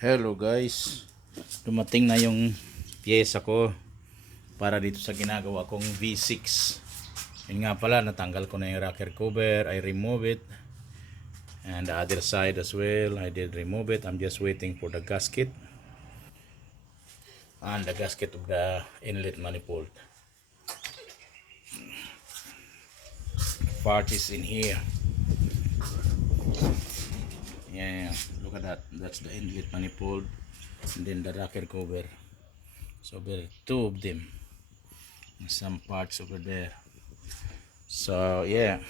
Hello guys, dumating na yung pyesa ko para dito sa ginagawa kong V6. Yun nga pala, natanggal ko na yung rocker cover. I remove it, and the other side as well I did remove it. I'm just waiting for the gasket and the gasket of the inlet manifold. Part is in here. Yeah, look at that. That's the inlet manifold, and then the rocker cover. So there are two of them, and some parts over there. So yeah,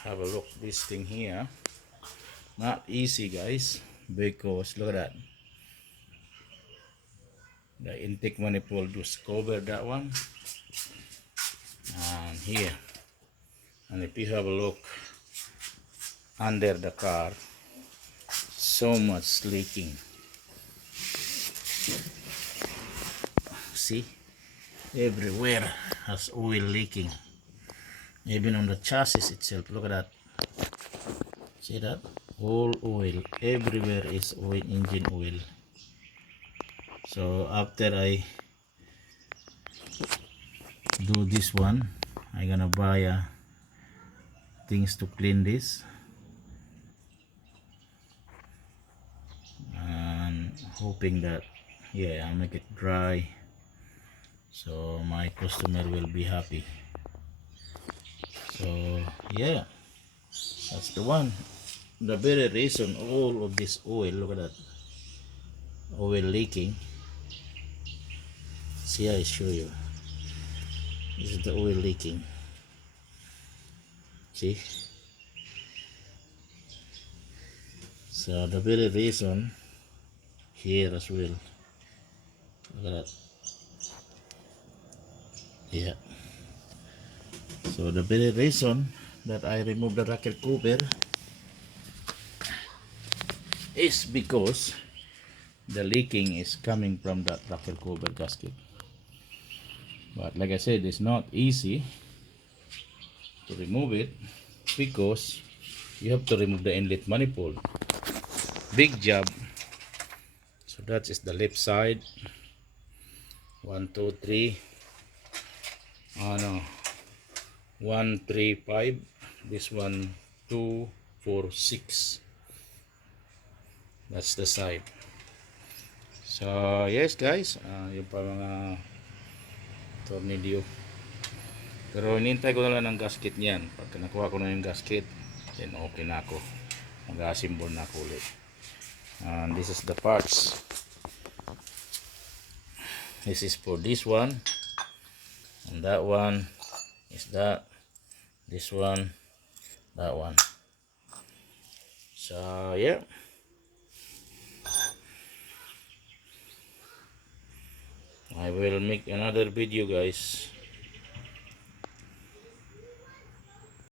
have a look this thing here. Not easy guys, because look at that. The intake manifold was covered, that one, and here. And if you have a look under the car, so much leaking. See, everywhere has oil leaking, even on the chassis itself. Look at that. See that? All oil, everywhere is oil, engine oil. So after I do this one, I'm gonna buy things to clean this, and hoping that, yeah, I'll make it dry so my customer will be happy. So yeah, that's the one. The very reason all of this oil, look at that, oil leaking. See, I show you. This is the oil leaking. See? So the very reason here as well. Look at that. Yeah. So the very reason that I remove the rocker cover is because the leaking is coming from that rocker cover gasket. But like I said, it's not easy to remove it, because you have to remove the inlet manifold. Big job. So that is the left side. 1 2 3. Oh no, 1 3 5. This one 2 4 6. That's the side. So yes guys, yung pa mga tornilyo. Pero hinintay ko na lang ng gasket niyan. Pag nakuha ko na yung gasket, then okay na ako. Mag-assemble na ako ulit. And this is the parts. This is for this one, and that one is that. This one, that one. So yeah, I will make another video guys